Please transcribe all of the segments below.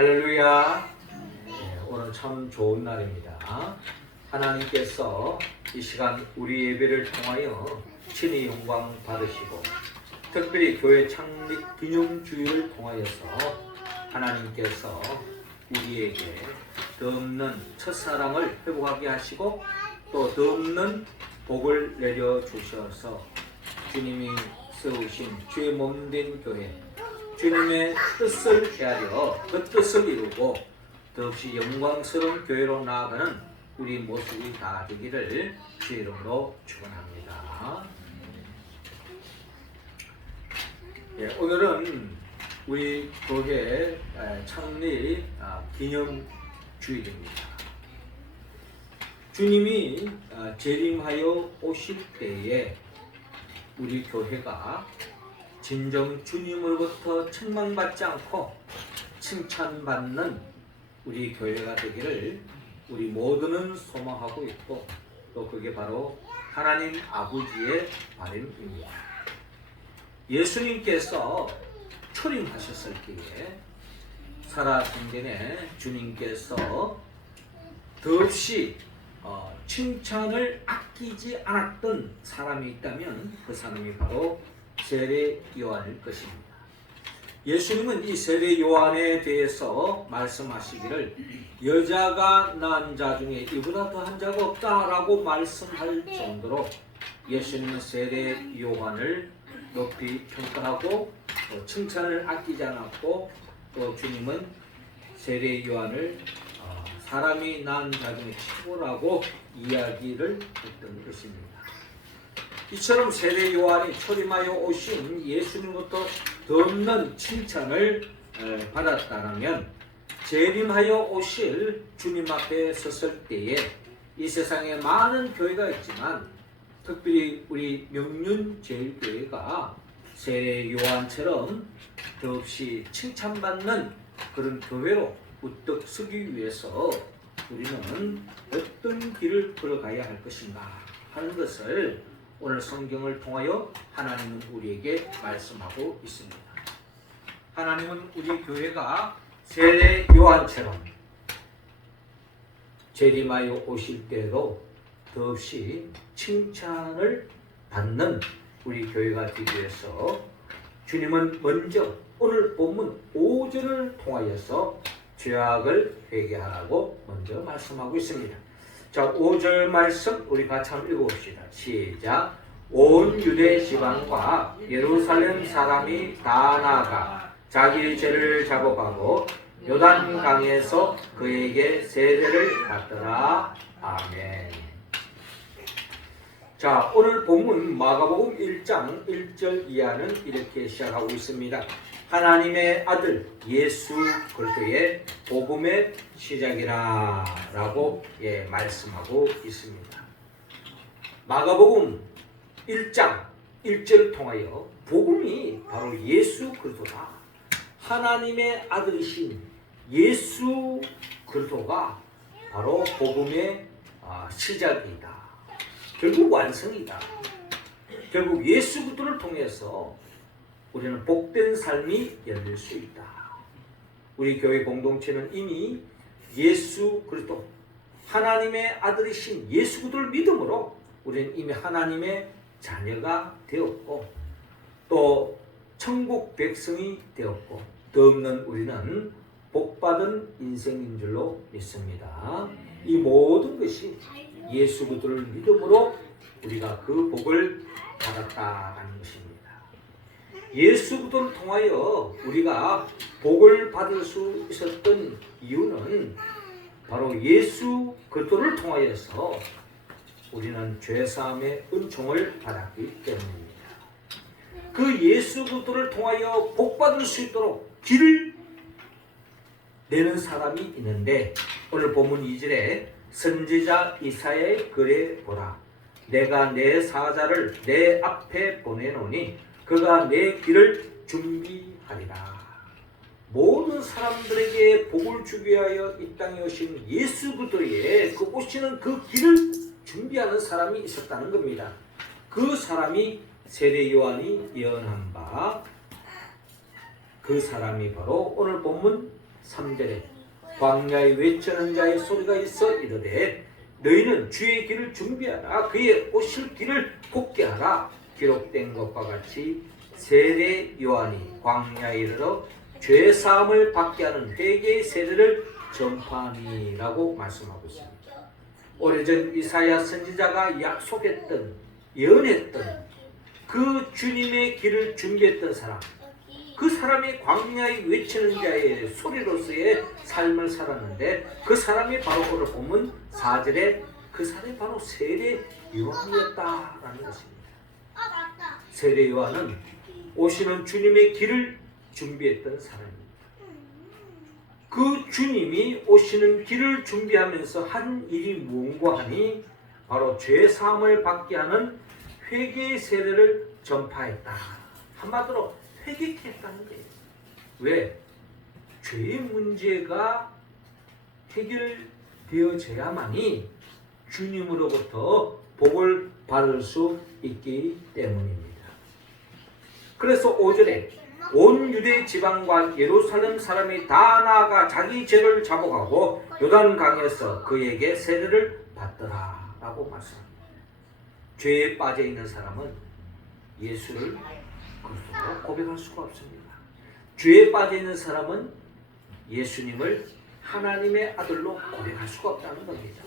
할렐루야. 오늘 참 좋은 날입니다. 하나님께서 이 시간 우리 예배를 통하여 친히 영광 받으시고 특별히 교회 창립 기념주일을 통하여서 하나님께서 우리에게 덧없는 첫사랑을 회복하게 하시고 또 덧없는 복을 내려주셔서 주님이 세우신 주의 몸된 교회, 주님의 뜻을 헤아려 그 뜻을 이루고 더없이 영광스러운 교회로 나아가는 우리 모습이 다 되기를 주의 이름으로 축원합니다. 오늘은 우리 교회 창립 기념주일입니다. 주님이 재림하여 오실 때에 우리 교회가 진정 주님으로부터 책망받지 않고 칭찬받는 우리 교회가 되기를 우리 모두는 소망하고 있고 또 그게 바로 하나님 아버지의 바람입니다. 예수님께서 초림하셨을 때에 살아생전에 주님께서 더없이 칭찬을 아끼지 않았던 사람이 있다면 그 사람이 바로 세례 요한일 것입니다. 예수님은 이 세례 요한에 대해서 말씀하시기를 여자가 낳은 자 중에 이보다 더한 자가 없다라고 말씀할 정도로 예수님은 세례 요한을 높이 평가하고 칭찬을 아끼지 않았고 또 주님은 세례 요한을 사람이 낳은 자 중에 최고라고 이야기를 했던 것입니다. 이처럼 세례 요한이 초림하여 오신 예수님부터 덧없는 칭찬을 받았다면 재림하여 오실 주님 앞에 섰을 때에 이 세상에 많은 교회가 있지만 특별히 우리 명륜제일교회가 세례 요한처럼 더없이 칭찬받는 그런 교회로 우뚝 서기 위해서 우리는 어떤 길을 걸어가야 할 것인가 하는 것을 오늘 성경을 통하여 하나님은 우리에게 말씀하고 있습니다. 하나님은 우리 교회가 세례 요한처럼 재림하여 오실 때도 더없이 칭찬을 받는 우리 교회가 되기 위해서 주님은 먼저 오늘 본문 5절을 통하여서 죄악을 회개하라고 먼저 말씀하고 있습니다. 자, 5절 말씀 우리 같이 한번 읽어봅시다. 시작. 온 유대 지방과 예루살렘 사람이 다 나아가 자기 죄를 잡아가고 요단강에서 그에게 세례를 받더라. 아멘. 자, 오늘 본문 마가복음 1장 1절 이하는 이렇게 시작하고 있습니다. 하나님의 아들 예수 그리스도의 복음의 시작이라 라고 말씀하고 있습니다. 마가복음 1장 1절을 통하여 복음이 바로 예수 그리스도다. 하나님의 아들이신 예수 그리스도가 바로 복음의 시작이다. 결국 완성이다. 결국 예수 그리스도를 통해서 우리는 복된 삶이 열릴 수 있다. 우리 교회 공동체는 이미 예수 그리스도 하나님의 아들이신 예수 그리스도를 믿음으로 우리는 이미 하나님의 자녀가 되었고 또 천국 백성이 되었고 덧없는 우리는 복받은 인생인 줄로 믿습니다. 이 모든 것이 예수 그리스도를 믿음으로 우리가 그 복을 받았다는 것입니다. 예수 그리스도를 통하여 우리가 복을 받을 수 있었던 이유는 바로 예수 그리스도를 통하여서 우리는 죄사함의 은총을 받았기 때문입니다. 그 예수 그리스도를 통하여 복 받을 수 있도록 길을 내는 사람이 있는데 오늘 본문 2절에 선지자 이사야의 글에 보라. 내가 내 사자를 내 앞에 보내노니 그가 내 길을 준비하리라. 모든 사람들에게 복을 주기 위하여 이 땅에 오신 예수 그리스도의 그 오시는 그 길을 준비하는 사람이 있었다는 겁니다. 그 사람이 세례 요한이 예언한 바 그 사람이 바로 오늘 본문 3절에 광야에 외치는 자의 소리가 있어 이르되 너희는 주의 길을 준비하라. 그의 오실 길을 곧게 하라. 기록된 것과 같이 세례 요한이 광야에 이르러 죄 사함을 받게 하는 회개의 세례를 전파하니라고 말씀하고 있습니다. 오래전 이사야 선지자가 약속했던, 예언했던 그 주님의 길을 준비했던 사람, 그 사람이 광야에 외치는 자의 소리로서의 삶을 살았는데 그 사람이 바로 오늘 본문 4절에 그 사람이 바로 세례 요한이었다라는 것입니다. 세례 요한은 오시는 주님의 길을 준비했던 사람입니다. 그 주님이 오시는 길을 준비하면서 한 일이 무엇과 하니 바로 죄 사함을 받게 하는 회개의 세례를 전파했다. 한마디로 회개케 했다는 거예요. 왜? 죄의 문제가 해결되어져야만이 주님으로부터 복을 받을 수 있기 때문입니다. 그래서 5절에 온 유대 지방과 예루살렘 사람이 다 나아가 자기 죄를 자복하고 요단강에서 그에게 세례를 받더라 라고 말씀합니다. 죄에 빠져 있는 사람은 예수를 그리스도로 고백할 수가 없습니다. 죄에 빠져 있는 사람은 예수님을 하나님의 아들로 고백할 수가 없다는 겁니다.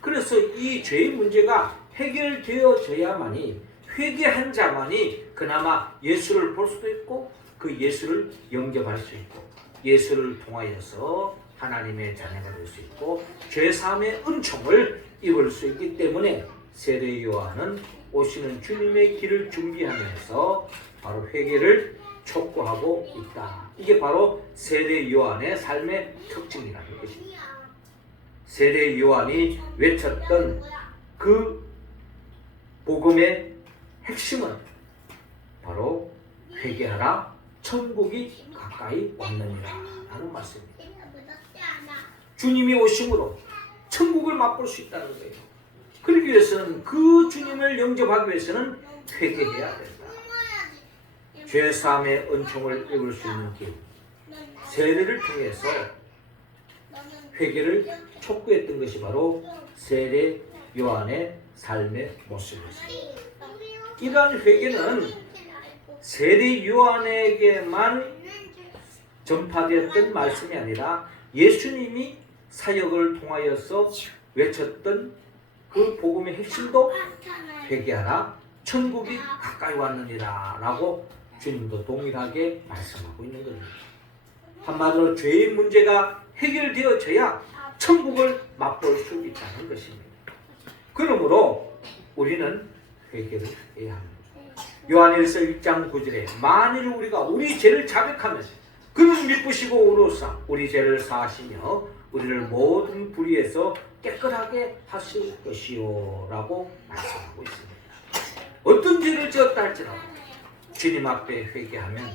그래서 이 죄의 문제가 해결되어져야만이, 회개한 자만이 그나마 예수를 볼 수도 있고 그 예수를 영접할 수 있고 예수를 통하여서 하나님의 자녀가 될 수 있고 죄사함의 은총을 입을 수 있기 때문에 세례 요한은 오시는 주님의 길을 준비하면서 바로 회개를 촉구하고 있다. 이게 바로 세례 요한의 삶의 특징이라는 것입니다. 세례 요한이 외쳤던 그 복음의 핵심은 바로 회개하라, 천국이 가까이 왔느니라 라는 말씀입니다. 주님이 오심으로 천국을 맛볼 수 있다는 거예요. 그러기 위해서는 그 주님을 영접하기 위해서는 회개해야 된다. 죄사함의 은총을 입을 수 있는 길, 세례를 통해서 회개를 촉구했던 것이 바로 세례 요한의 삶의 모습이었습니다. 이러한 회개는 세례 요한에게만 전파되었던 말씀이 아니라 예수님이 사역을 통하여서 외쳤던 그 복음의 핵심도 회개하라, 천국이 가까이 왔느니라 라고 주님도 동일하게 말씀하고 있는 겁니다. 한마디로 죄의 문제가 해결되어져야 천국을 맛볼 수 있다는 것입니다. 그러므로 우리는 회개를 해야 합니다. 요한일서 1장 9절에 만일 우리가 우리 죄를 자백하면 그는 미쁘시고 의로우사 우리 죄를 사하시며 우리를 모든 불의에서 깨끗하게 하실 것이요 라고 말씀하고 있습니다. 어떤 죄를 지었다 할지라도 주님 앞에 회개하면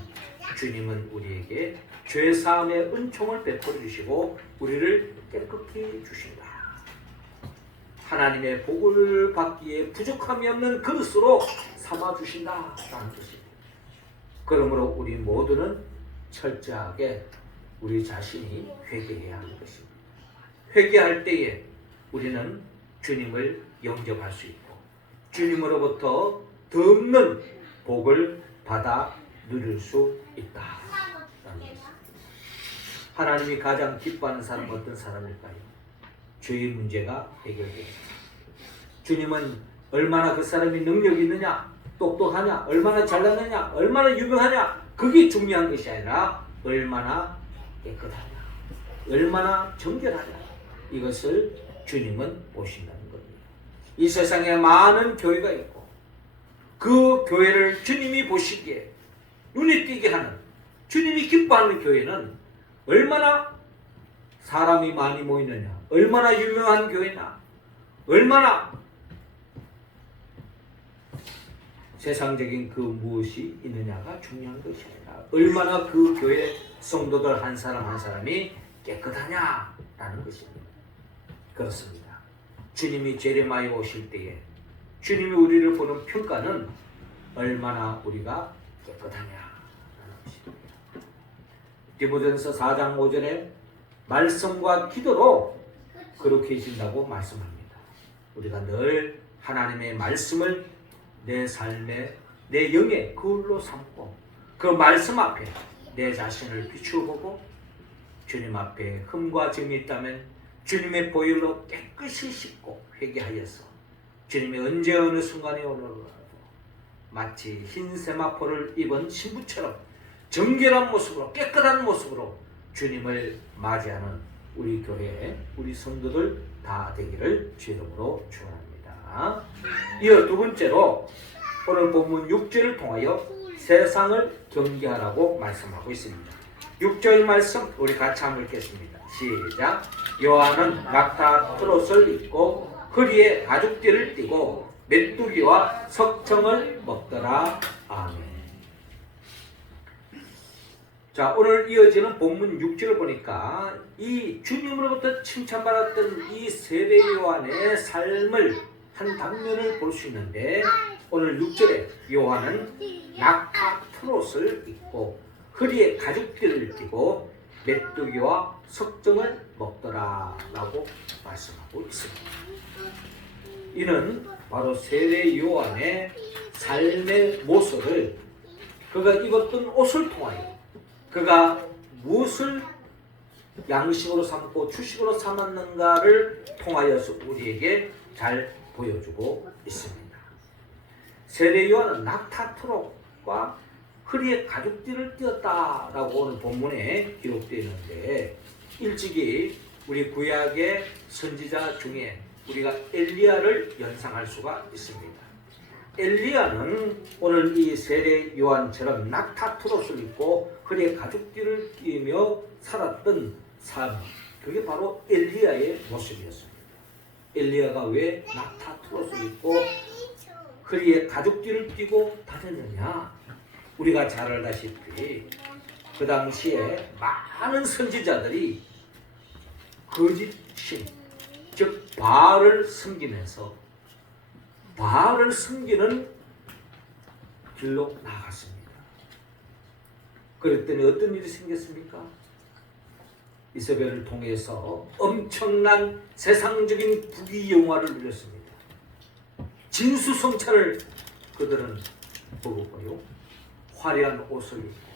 주님은 우리에게 죄사함의 은총을 베풀어 주시고 우리를 깨끗히 주신다. 하나님의 복을 받기에 부족함이 없는 그릇으로 삼아주신다라는 것입니다. 그러므로 우리 모두는 철저하게 우리 자신이 회개해야 하는 것입니다. 회개할 때에 우리는 주님을 영접할 수 있고 주님으로부터 더 없는 복을 받아 누릴 수 있다. 하나님이 가장 기뻐하는 사람은 어떤 사람일까요? 죄의 문제가 해결되었습니다. 주님은 얼마나 그 사람이 능력이 있느냐, 똑똑하냐, 얼마나 잘났느냐, 얼마나 유명하냐, 그게 중요한 것이 아니라 얼마나 깨끗하냐, 얼마나 정결하냐, 이것을 주님은 보신다는 겁니다. 이 세상에 많은 교회가 있고 그 교회를 주님이 보시기에 눈에 띄게 하는, 주님이 기뻐하는 교회는 얼마나 사람이 많이 모이느냐, 얼마나 유명한 교회나, 얼마나 세상적인 그 무엇이 있느냐가 중요한 것이 아니라 얼마나 그 교회 성도들 한 사람 한 사람이 깨끗하냐라는 것입니다. 그렇습니다. 주님이 제레마에 오실 때에 주님이 우리를 보는 평가는 얼마나 우리가 깨끗하냐라는 것입니다. 디모데전서 4장 5절에 말씀과 기도로 거룩해진다고 말씀합니다. 우리가 늘 하나님의 말씀을 내 삶에 내 영의 거울로 삼고 그 말씀 앞에 내 자신을 비추어보고 주님 앞에 흠과 점이 있다면 주님의 보혈로 깨끗이 씻고 회개하여서 주님이 언제 어느 순간에 오너라도 마치 흰 세마포를 입은 신부처럼 정결한 모습으로 깨끗한 모습으로 주님을 맞이하는 우리 교회 우리 성도들 다 되기를 주 이름으로 축원합니다. 이어 두 번째로 오늘 본문 6절을 통하여 세상을 경계하라고 말씀하고 있습니다. 6절 말씀 우리 같이 한번 읽겠습니다. 시작. 요한은 낙타 트롯을 입고 허리에 가죽띠를 띠고 메뚜기와 석청을 먹더라. 아멘. 자, 오늘 이어지는 본문 6절을 보니까 이 주님으로부터 칭찬받았던 이 세례 요한의 삶을 한 단면을 볼 수 있는데 오늘 6절에 요한은 낙타 트롯을 입고 허리에 가죽띠를 띠고 메뚜기와 석정을 먹더라 라고 말씀하고 있습니다. 이는 바로 세례 요한의 삶의 모습을 그가 입었던 옷을 통하여 그가 무엇을 양식으로 삼고 주식으로 삼았는가를 통하여서 우리에게 잘 보여주고 있습니다. 세례 요한은 낙타 트롯과 허리에 가죽띠를 띄었다라고 오늘 본문에 기록되어 있는데 일찍이 우리 구약의 선지자 중에 우리가 엘리야를 연상할 수가 있습니다. 엘리야는 오늘 이 세례 요한처럼 낙타 트롯을 입고 허리에 가죽띠를 끼며 살았던 삶, 그게 바로 엘리야의 모습이었습니다. 엘리야가 왜 낙타 트롯을 입고 허리에 가죽띠를 끼고 다녔느냐? 우리가 잘 알다시피 그 당시에 많은 선지자들이 거짓신, 즉 바알을 섬기면서 바알을 섬기는 길로 나갔습니다. 그랬더니 어떤 일이 생겼습니까? 이세벨을 통해서 엄청난 세상적인 부귀영화를 누렸습니다. 진수성찬을 그들은 먹었고요. 화려한 옷을 입고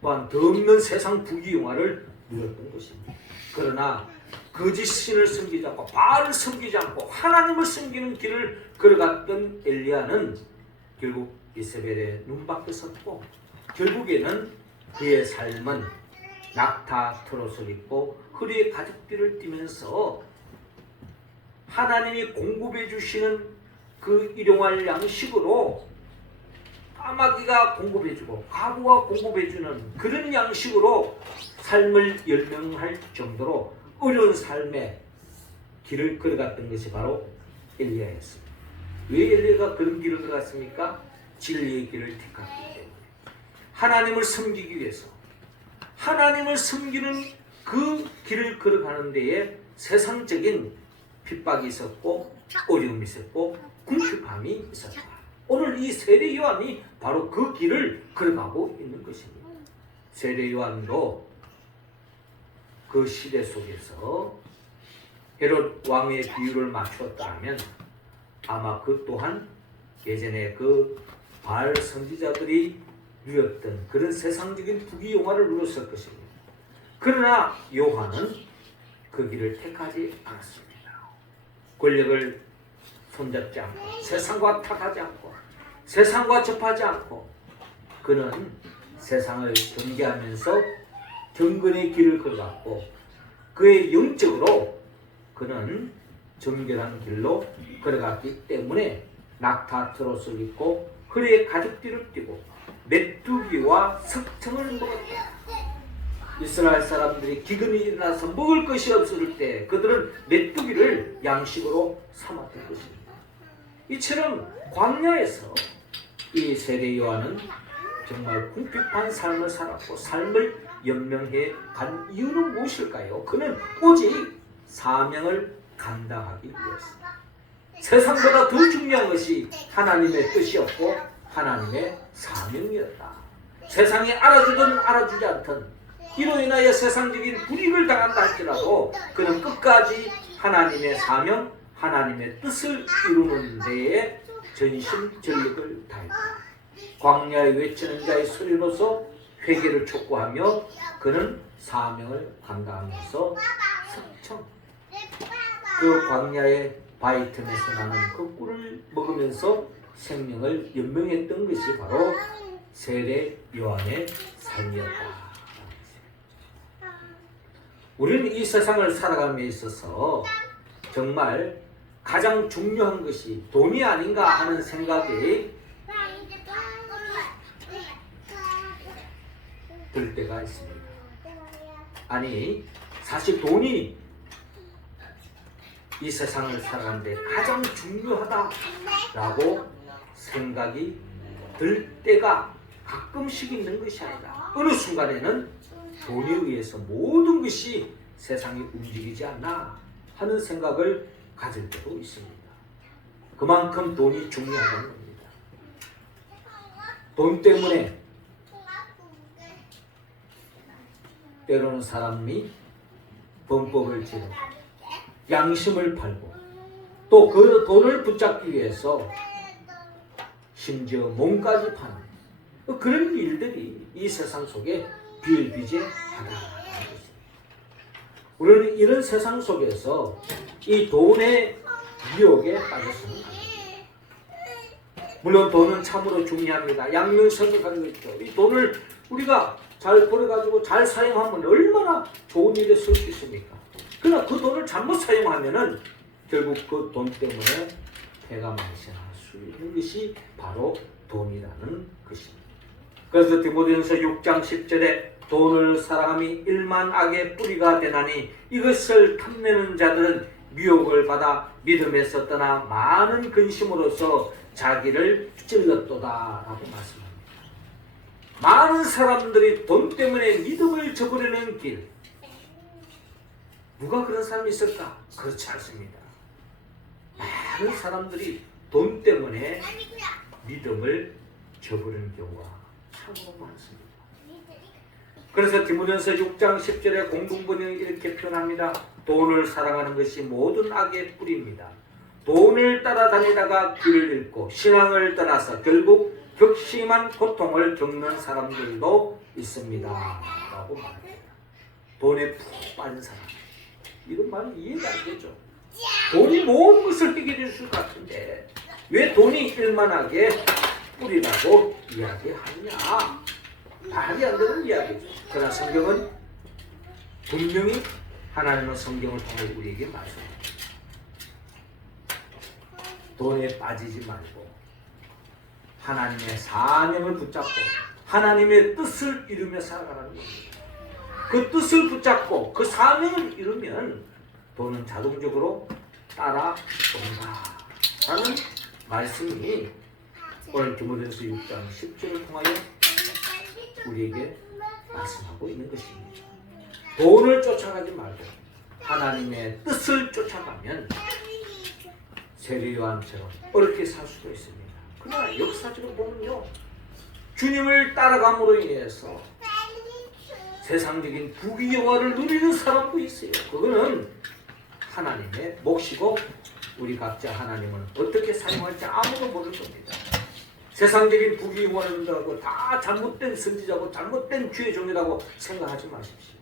또한 덧없는 세상 부귀영화를 누렸던 것입니다. 그러나 거짓 신을 섬기지 않고 바알을 섬기지 않고 하나님을 섬기는 길을 걸어갔던 엘리야는 결국 이세벨의 눈밖에 섰고 결국에는 그의 삶은 낙타 트롯을 입고 허리에 가죽띠를 띠면서 하나님이 공급해 주시는 그 일용할 양식으로 까마귀가 공급해주고 과부가 공급해주는 그런 양식으로 삶을 열명할 정도로 어려운 삶의 길을 걸어갔던 것이 바로 엘리야였습니다. 왜 엘리야가 그런 길을 걸어갔습니까? 진리의 길을 택했기 때문에 하나님을 섬기기 위해서 하나님을 섬기는 그 길을 걸어가는 데에 세상적인 핍박이 있었고 어려움이 있었고 궁핍함이 있었다. 오늘 이 세례 요한이 바로 그 길을 걸어가고 있는 것입니다. 세례 요한도 그 시대 속에서 헤롯 왕의 비유를 맞추었다 하면 아마 그 또한 예전에 그 바알 선지자들이 누렸던 그런 세상적인 부귀영화를 누렸을 것입니다. 그러나 요한은 그 길을 택하지 않았습니다. 권력을 손잡지 않고 세상과 탁하지 않고 세상과 접하지 않고 그는 세상을 경계하면서 경건의 길을 걸어갔고 그의 영적으로 그는 정결한 길로 걸어갔기 때문에 낙타 트롯을 입고 허리에 가죽띠를 띠고 메뚜기와 석청을 먹었다. 이스라엘 사람들이 기근이 일어나서 먹을 것이 없을 때 그들은 메뚜기를 양식으로 삼았던 것입니다. 이처럼 광야에서 이 세례 요한은 정말 궁핍한 삶을 살았고 삶을 연명해 간 이유는 무엇일까요? 그는 오직 사명을 감당하기 위해서 세상보다 더 중요한 것이 하나님의 뜻이었고 하나님의 사명이었다. 세상이 알아주든 알아주지 않든 이로 인하여 세상적인 불이익을 당한다 할지라도 그는 끝까지 하나님의 사명, 하나님의 뜻을 이루는 데에 전심전력을 다했다. 광야에 외치는 자의 소리로서 회개를 촉구하며 그는 사명을 감당하면서 성청 그 광야의 바위 틈에서 나는 그 꿀을 먹으면서 생명을 연명했던 것이 바로 세례 요한의 삶이었다. 우리는 이 세상을 살아감에 있어서 정말 가장 중요한 것이 돈이 아닌가 하는 생각이 들 때가 있습니다. 아니, 사실 돈이 이 세상을 살아가는데 가장 중요하다라고 생각이 들 때가 가끔씩 있는 것이 아니라 어느 순간에는 돈에 의해서 모든 것이 세상이 움직이지 않나 하는 생각을 가질 때도 있습니다. 그만큼 돈이 중요하다는 겁니다. 돈 때문에 때로는 사람이 범법을 지르고 양심을 팔고 또 그 돈을 붙잡기 위해서 심지어 몸까지 파는 그런 일들이 이 세상 속에 비일비재하다. 우리는 이런 세상 속에서 이 돈의 유혹에 빠져서는 안 됩니다. 물론 돈은 참으로 중요합니다. 양면성격하는 것이죠. 이 돈을 우리가 잘 벌어가지고 잘 사용하면 얼마나 좋은 일에 쓸 수 있습니까? 그러나 그 돈을 잘못 사용하면은 결국 그 돈 때문에 배가 망신할 수 있는 것이 바로 돈이라는 것입니다. 그래서 디모데전서 6장 10절에 돈을 사랑함이 일만 악의 뿌리가 되나니 이것을 탐내는 자들은 미혹을 받아 믿음에서 떠나 많은 근심으로서 자기를 찔렀도다 라고 말씀합니다. 많은 사람들이 돈 때문에 믿음을 저버리는 길, 누가 그런 사람이 있을까? 그렇지 않습니다. 많은 사람들이 돈 때문에 믿음을 저버리는 경우가 참으로 많습니다. 그래서 디모데전서 6장 10절에 공동번역이 이렇게 표현합니다. 돈을 사랑하는 것이 모든 악의 뿌리입니다. 돈을 따라다니다가 길을 잃고 신앙을 떠나서 결국 극심한 고통을 겪는 사람들도 있습니다. 라고 말합니다. 돈에 푹 빠진 사람. 이런 말은 이해가 안 되죠. 돈이 모든 것을 해결해 줄 것 같은데 왜 돈이 일만하게 뿌리라고 이야기하느냐. 말이 안 되는 이야기죠. 그러나 성경은 분명히 하나님의 성경을 통해 우리에게 말씀합니다. 돈에 빠지지 말고 하나님의 사명을 붙잡고 하나님의 뜻을 이루며 살아가는 겁니다. 그 뜻을 붙잡고 그 사명을 이루면 돈은 자동적으로 따라온다 라는 말씀이 오늘 디모데전서 6장 10절을 통하여 우리에게 말씀하고 있는 것입니다. 돈을 쫓아가지 말고 하나님의 뜻을 쫓아가면 세례 요한처럼 어렵게 살 수도 있습니다. 그러나 역사적으로 보면요, 주님을 따라감으로 인해서 세상적인 부귀영화를 누리는 사람도 있어요. 그거는 하나님의 몫이고 우리 각자 하나님은 어떻게 사용할지 아무도 모를 겁니다. 세상적인 부귀영화를 누린다고 다 잘못된 선지자고 잘못된 주의 종이라고 생각하지 마십시오.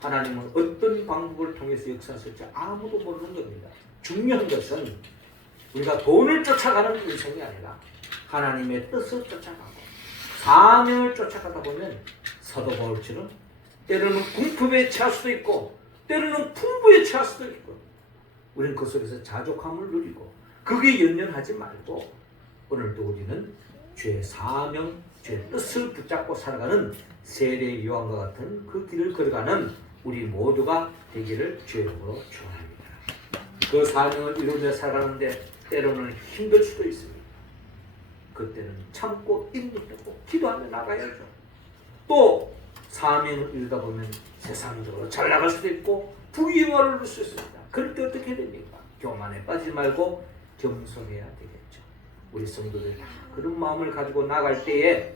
하나님은 어떤 방법을 통해서 역사하실지 아무도 모르는 겁니다. 중요한 것은 우리가 돈을 쫓아가는 인생이 아니라 하나님의 뜻을 쫓아가고 사명을 쫓아가다 보면 사도 바울처럼 때로는 궁핍에 처할 수도 있고 때로는 풍부에 처할 수도 있고 우리는 그 속에서 자족함을 누리고 그게 연연하지 말고 오늘도 우리는 주의 사명, 주의 뜻을 붙잡고 살아가는 세례 요한과 같은 그 길을 걸어가는 우리 모두가 되기를 주의 이름으로 축원합니다. 그 사명을 이루며 살아가는데 때로는 힘들 수도 있습니다. 그때는 참고 인내하고 기도하며 나가야죠. 또 사명을 이루다 보면 세상적으로 잘 나갈 수도 있고 부귀영화를 누릴 수 있습니다. 그럴 때 어떻게 됩니까? 교만에 빠지지 말고 겸손해야 되겠죠. 우리 성도들이 다 그런 마음을 가지고 나갈 때에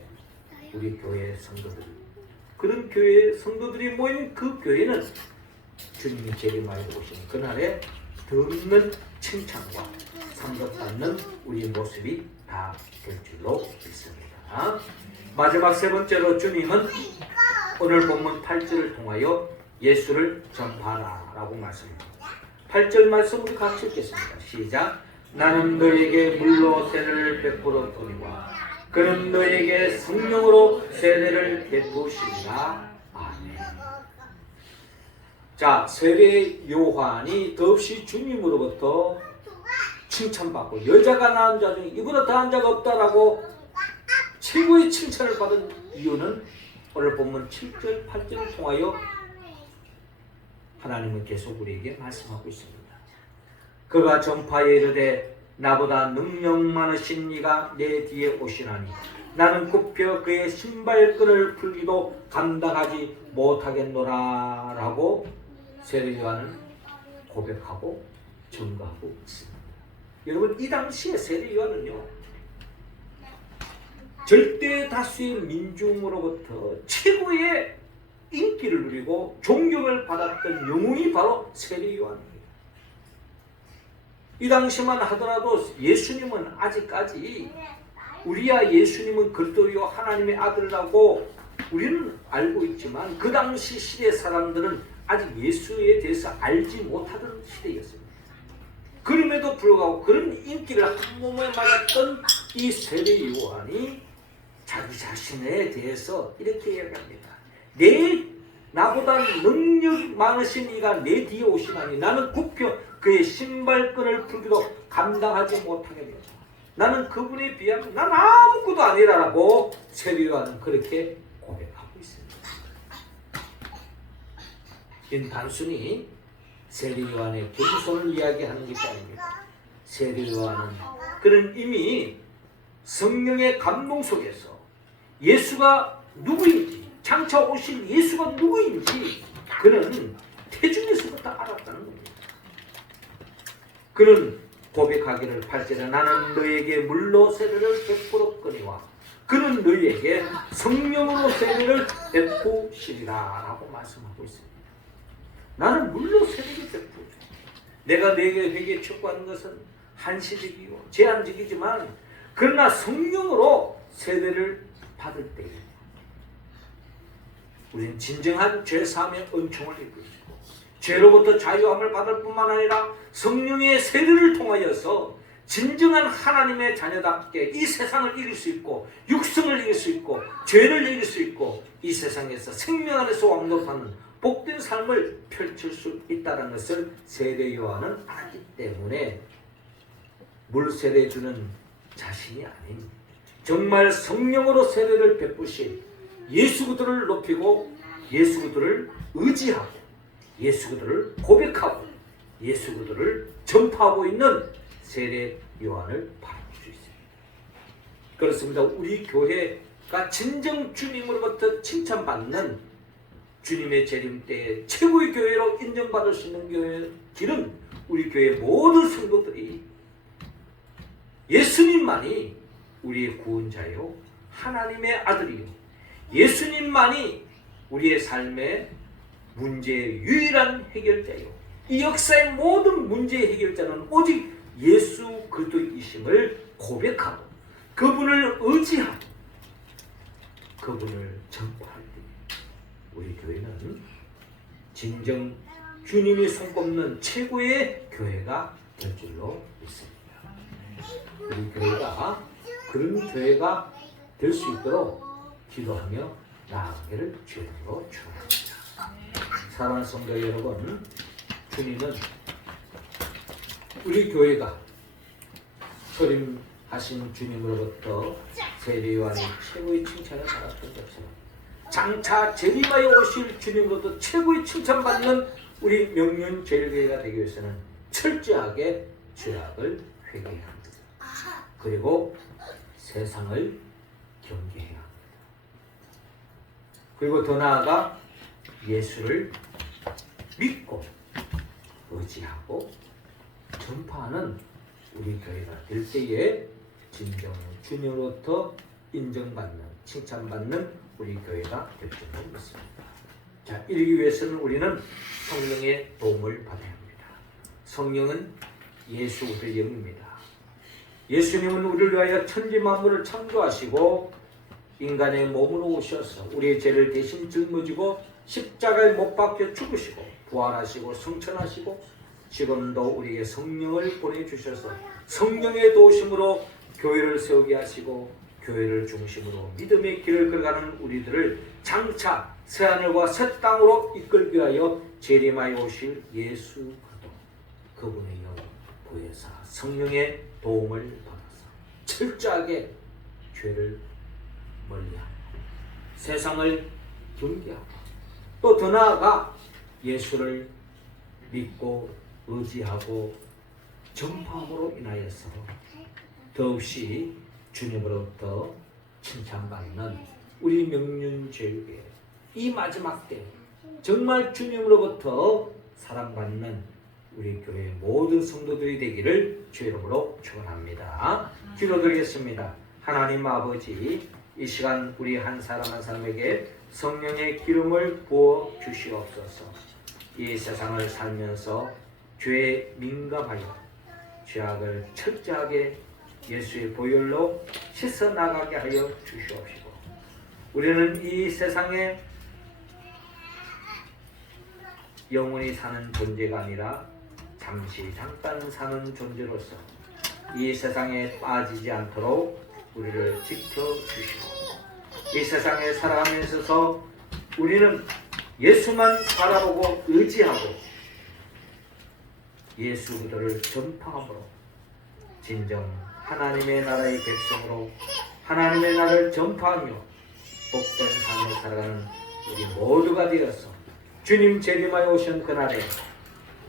우리 교회 성도들 그런 교회 성도들이 모인 그 교회는 주님이 재림하여 오시는 그날에 드없는 칭찬과 상급받는 우리 모습이 다 될 줄로 믿습니다. 마지막 세 번째로 주님은 오늘 본문 8절을 통하여 예수를 전파하라 라고 말씀합니다. 8절 말씀 우리 같이 읽겠습니다. 시작. 나는 너에게 물로 세례를 베풀었거니와 그는 너에게 성령으로 세례를 베푸시리라. 아멘. 자, 세례 요한이 더없이 주님으로부터 칭찬받고 여자가 낳은 자 중에 이보다 더한 자가 없다라고 최고의 칭찬을 받은 이유는 오늘 본문 7절, 8절을 통하여 하나님은 계속 우리에게 말씀하고 있습니다. 그가 전파에 이르되 나보다 능력 많으신 이가 내 뒤에 오시나니 나는 굽혀 그의 신발끈을 풀기도 감당하지 못하겠노라 라고 세례 요한은 고백하고 증거하고 있습니다. 여러분, 이 당시에 세례 요한은요, 절대 다수의 민중으로부터 최고의 인기를 누리고 존경을 받았던 영웅이 바로 세례 요한입니다. 이 당시만 하더라도 예수님은 아직까지 우리야 예수님은 그리스도요 하나님의 아들이라고 우리는 알고 있지만 그 당시 시대 사람들은 아직 예수에 대해서 알지 못하던 시대였습니다. 그럼에도 불구하고 그런 인기를 한 몸에 맞았던 이 세례 요한이 자기 자신에 대해서 이렇게 이야기합니다. 나보다 능력 많으신 이가 내 뒤에 오시나니 나는 굽혀 그의 신발끈을 풀기도 감당하지 못하겠노라. 나는 그분에 비하면 난 아무것도 아니라라고 세례 요한은 그렇게 고백하고 있습니다. 이는 단순히 세례 요한의 겸손을 이야기하는 것이 아닙니다. 세례 요한은 그는 이미 성령의 감동 속에서 예수가 누구인지, 장차 오실 예수가 누구인지 그는 태중에서부터 알았다는 겁니다. 그는 고백하기를 8절에 나는 너에게 물로 세례를 베풀었거니와 그는 너에게 성령으로 세례를 베푸시리라 라고 말씀하고 있습니다. 나는 물로 세례를 베푸죠. 내가 너에게 촉구하는 것은 한시적이고 제한적이지만 그러나 성령으로 세례를 받을 때에 우리는 진정한 죄사함의 은총을 입고 있고 죄로부터 자유함을 받을 뿐만 아니라 성령의 세례를 통하여서 진정한 하나님의 자녀답게 이 세상을 이길 수 있고 육성을 이길 수 있고 죄를 이길 수 있고 이 세상에서 생명 안에서 왕노하는 복된 삶을 펼칠 수 있다는 것을 세례 요한은 알기 때문에 물세례 주는 자신이 아닌 정말 성령으로 세례를 베푸신 예수 그리스도를 높이고 예수 그리스도를 의지하고 예수 그리스도를 고백하고 예수 그리스도를 전파하고 있는 세례 요한을 바라볼 수 있습니다. 그렇습니다. 우리 교회가 진정 주님으로부터 칭찬받는 주님의 재림 때에 최고의 교회로 인정받을 수 있는 교회 길은 우리 교회 모든 성도들이 예수님만이 우리의 구원자요 하나님의 아들이요 예수님만이 우리의 삶의 문제의 유일한 해결자요 이 역사의 모든 문제의 해결자는 오직 예수 그리스도이심을 고백하고 그분을 의지하고 그분을 전파할 때 우리 교회는 진정 주님이 손꼽는 최고의 교회가 될 줄로 믿습니다. 우리 교회가 그런 교회가 될 수 있도록 기도하며 나아가기를 주님으로 축원합니다. 사랑하는 성도 여러분, 주님은 우리 교회가 초림하신 주님으로부터 세례 요한이 최고의 칭찬을 받았던 것처럼 장차 재림하여 오실 주님으로부터 최고의 칭찬받는 우리 명륜제일교회가 되기 위해서는 철저하게 죄악을 회개해야 합니다. 그리고 세상을 경계해야 합니다. 그리고 더 나아가 예수를 믿고 의지하고 전파하는 우리 교회가 될 때에 진정 주님으로부터 인정받는 칭찬받는 우리 교회가 될 줄로 믿습니다. 자, 이러기 위해서는 우리는 성령의 도움을 받아야 합니다. 성령은 예수 그리스도의 영입니다. 예수님은 우리를 위하여 천지 만물을 창조하시고 인간의 몸으로 오셔서 우리의 죄를 대신 짊어지고 십자가에 못 박혀 죽으시고 부활하시고 성천하시고 지금도 우리에게 성령을 보내주셔서 성령의 도우심으로 교회를 세우게 하시고 교회를 중심으로 믿음의 길을 걸어가는 우리들을 장차 새하늘과 새 땅으로 이끌기 위하여 재림하여 오실 예수 그리스도 그분의 영 보혜사 성령의 도움을 받아서 철저하게 죄를 멀리하고 세상을 경계하고 또 더 나아가 예수를 믿고 의지하고 전파함으로 인하여서 더없이 주님으로부터 칭찬받는 우리 명륜제일교회 이 마지막 때 정말 주님으로부터 사랑받는 우리 교회 모든 성도들이 되기를 주의 이름으로 축원합니다. 기도드리겠습니다. 하나님 아버지, 이 시간 우리 한 사람 한 사람에게 성령의 기름을 부어 주시옵소서. 이 세상을 살면서 죄에 민감하여 죄악을 철저하게 예수의 보혈로 씻어 나가게 하여 주시옵시고, 우리는 이 세상에 영원히 사는 존재가 아니라 잠시 잠깐 사는 존재로서 이 세상에 빠지지 않도록 우리를 지켜주시고, 이 세상에 살아가면서 우리는 예수만 바라보고 의지하고 예수 그리스도를 전파함으로 진정 하나님의 나라의 백성으로 하나님의 나라를 전파하며 복된 삶을 살아가는 우리 모두가 되어서 주님 재림하여 오신 그날에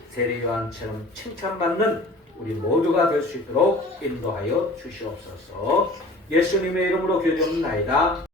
세례 요한처럼 칭찬받는 우리 모두가 될 수 있도록 인도하여 주시옵소서. 예수님의 이름으로 기도드립나이다.